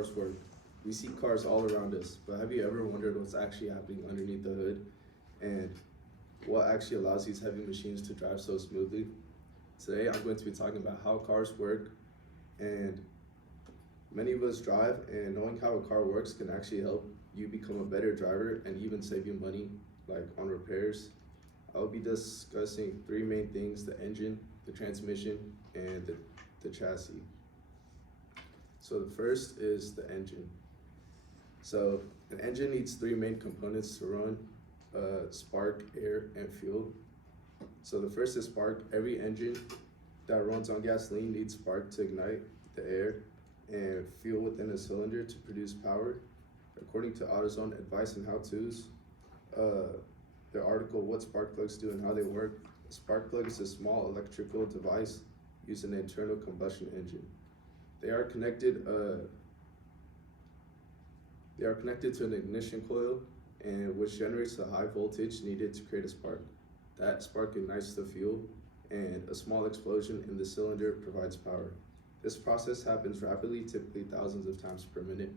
cars work. We see cars all around us, but have you ever wondered what's actually happening underneath the hood and what actually allows these heavy machines to drive so smoothly? Today, I'm going to be talking about how cars work, and many of us drive, and knowing how a car works can actually help you become a better driver and even save you money, like on repairs. I'll be discussing three main things: the engine, the transmission, and the chassis. So the first is the engine. So an engine needs three main components to run: spark, air, and fuel. So the first is spark. Every engine that runs on gasoline needs spark to ignite the air and fuel within a cylinder to produce power. According to AutoZone Advice and How-Tos, the article What Spark Plugs Do and How They Work, a spark plug is a small electrical device used in an internal combustion engine. They are connected to an ignition coil, and which generates the high voltage needed to create a spark. That spark ignites the fuel, and a small explosion in the cylinder provides power. This process happens rapidly, typically thousands of times per minute.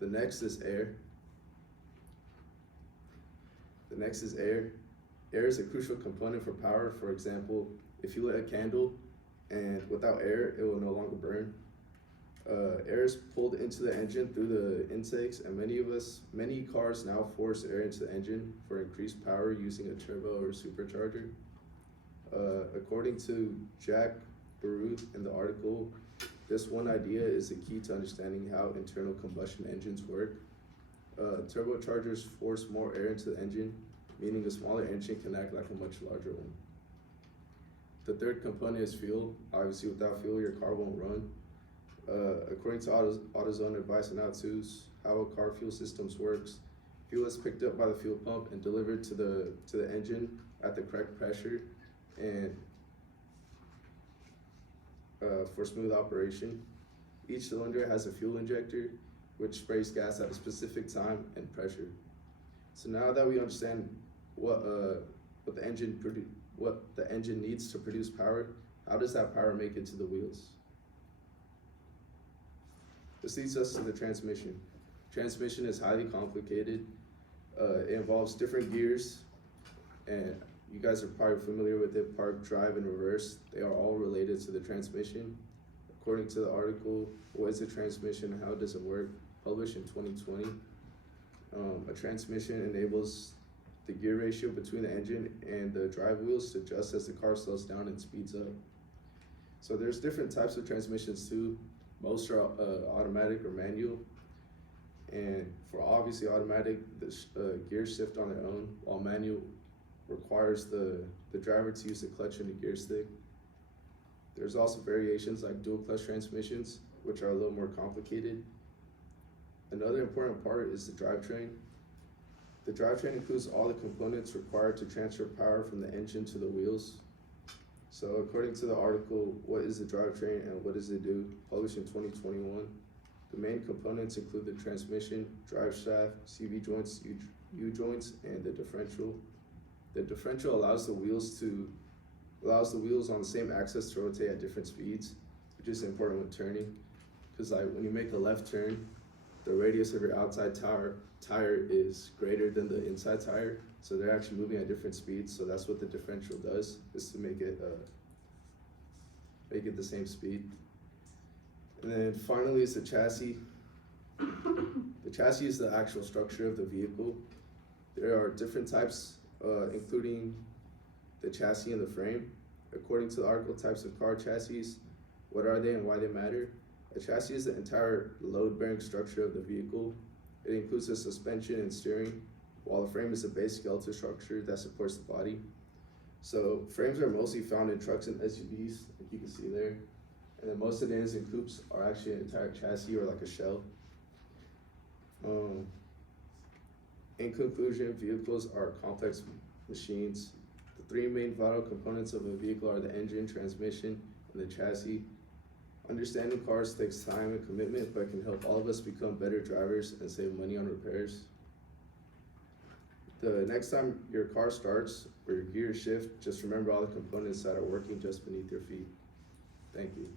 The next is air. Air is a crucial component for power. For example, if you lit a candle and without air, it will no longer burn. Air is pulled into the engine through the intakes, and many cars now force air into the engine for increased power using a turbo or supercharger. According to Jack Baruth in the article, this one idea is the key to understanding how internal combustion engines work. Turbochargers force more air into the engine, meaning a smaller engine can act like a much larger one. The third component is fuel. Obviously, without fuel, your car won't run. According to AutoZone Advice and How-Tos, how a car fuel systems works, fuel is picked up by the fuel pump and delivered to the engine at the correct pressure and for smooth operation. Each cylinder has a fuel injector, which sprays gas at a specific time and pressure. So now that we understand what the engine needs to produce power, how does that power make it to the wheels? This leads us to the transmission. Transmission is highly complicated. It involves different gears, and you guys are probably familiar with it: park, drive, and reverse. They are all related to the transmission. According to the article, What is a Transmission and How Does It Work?, published in 2020, a transmission enables the gear ratio between the engine and the drive wheels to adjust as the car slows down and speeds up. So there's different types of transmissions too. Most are automatic or manual, and for obviously automatic, the gears shift on their own, while manual requires the driver to use the clutch and the gear stick. There's also variations like dual clutch transmissions, which are a little more complicated. Another important part is the drivetrain. The drivetrain includes all the components required to transfer power from the engine to the wheels. So according to the article, What is the Drivetrain and What Does It Do?, published in 2021, the main components include the transmission, drive shaft, CV joints, U-joints, and the differential. The differential allows the wheels on the same axis to rotate at different speeds, which is important when turning, because like when you make a left turn, the radius of your outside tire is greater than the inside tire, so they're actually moving at different speeds. So that's what the differential does, is to make it the same speed. And then finally is the chassis. The chassis is the actual structure of the vehicle. There are different types, including the chassis and the frame. According to the article, types of car chassis, what are they and why they matter? A chassis is the entire load-bearing structure of the vehicle. It includes the suspension and steering, while the frame is a base skeletal structure that supports the body. So frames are mostly found in trucks and SUVs, like you can see there. And then most sedans and coupes are actually an entire chassis or like a shell. In conclusion, vehicles are complex machines. The three main vital components of a vehicle are the engine, transmission, and the chassis. Understanding cars takes time and commitment, but can help all of us become better drivers and save money on repairs. The next time your car starts or your gears shift, just remember all the components that are working just beneath your feet. Thank you.